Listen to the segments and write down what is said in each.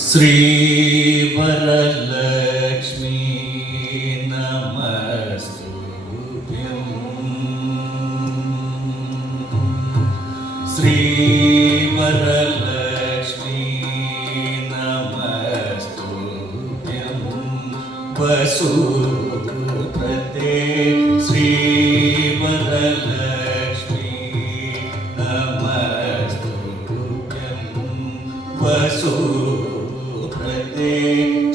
श्री वरलक्ष्मी नमस्तुभ्यं। श्री वरलक्ष्मी नमस्तुभ्यं। वसुप्रते श्री वरलक्ष्मी नमस्तुभ्यं। वसु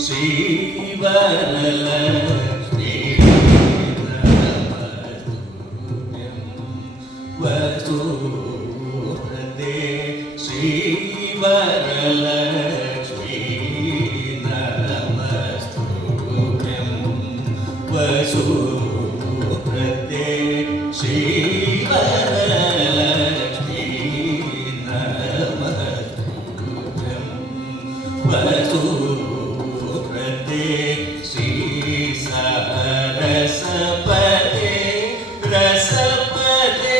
श्री वरलक्ष्मी नमस्तुभ्यं। वसुप्रते श्री वरलक्ष्मी नमस्तुभ्यं। वसुप्रते श्री वरलक्ष्मी नमस्तुभ्यं। वसुप्रते श्री सरस्वते रसपते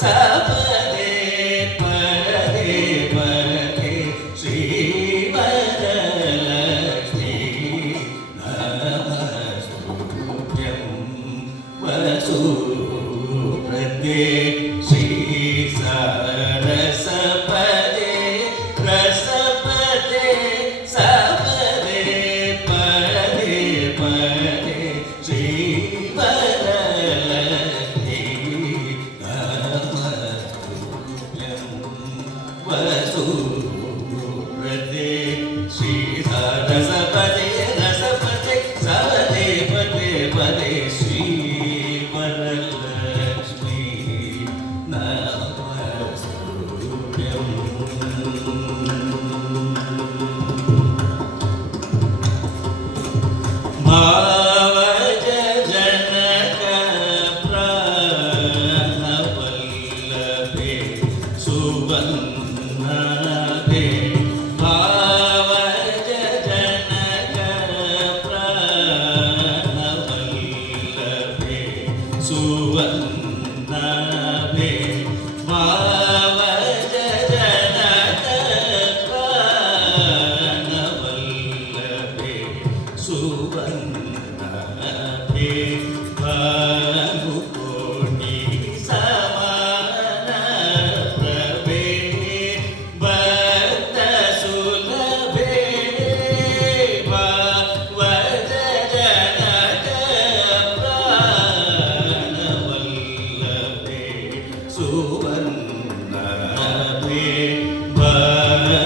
सपते पदे पदे श्री वरलक्ष्मी नमस्तुभ्यं। वसुप्रते श्री सरस्वते रसपते सपदे पदे पदे श्री वरलक्ष्मी नमस्तुभ्यं। वसुप्रते श्री सरस्वते रसपते सपदे पदे पदे श्री वरलक्ष्मी नमस्तुभ्यं। भावज जनक प्राणवल्लभे सुवन्नदे। भावज जनक प्राणवल्लभे सुवन्नदे। भावज जनक प्राणवल्लभे सुवन्नदे। भानुकोटि समान प्रभे भक्तसुलभे। भावज जनक प्राणवल्लभे सुवन्नदे।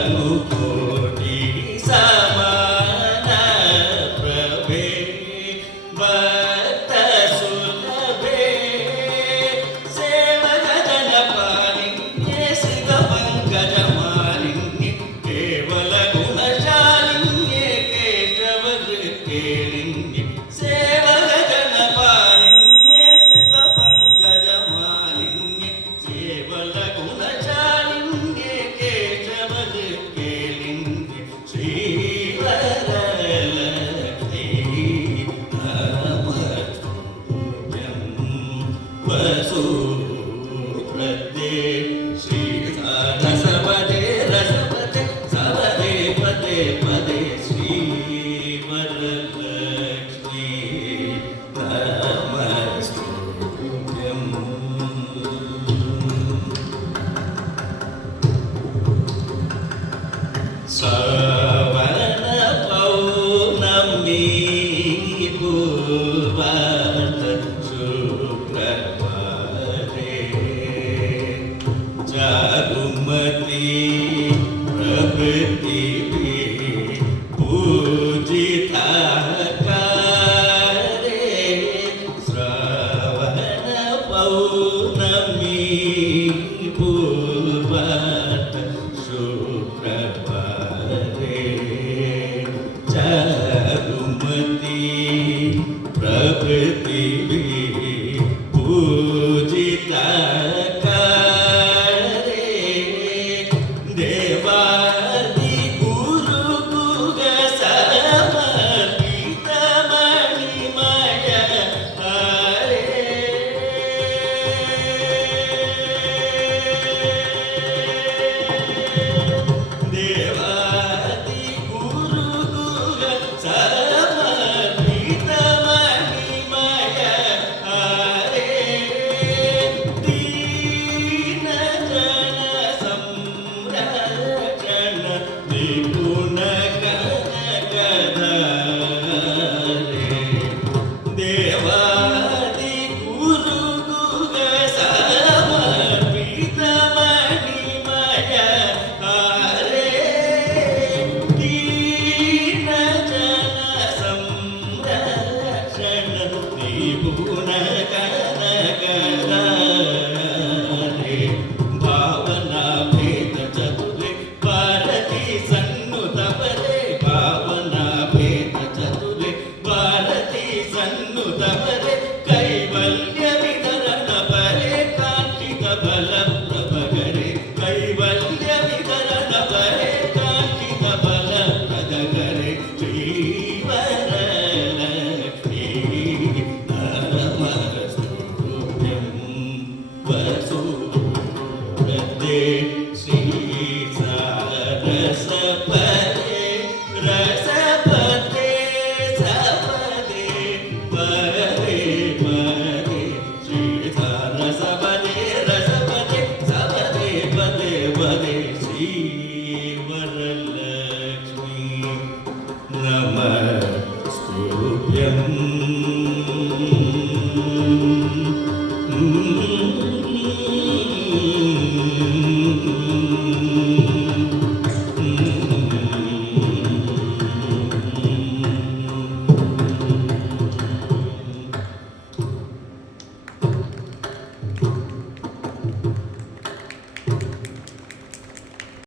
भानुकोटि समान प्रभे भक्तसुलभे। सेवकजनपालिन्ये श्रितपङ्कजमालिन्ये केवलगुणशालिन्ये केशवहृत्केलिन्ये। सेवकजनपालिन्ये श्रितपङ्कजमालिन्ये केवलगुणशालिन्ये केशवहृत्केलिन्ये श्री वरलक्ष्मी नमस्तुभ्यं। वसुप्रते श्री सरस्वते रसपते सपदे पदे पदे श्री वरलक्ष्मी नमस्तुभ्यं। श्रवण पौर्णमी पूर्वार्ध शुक्रवारे जागुमती प्रभृति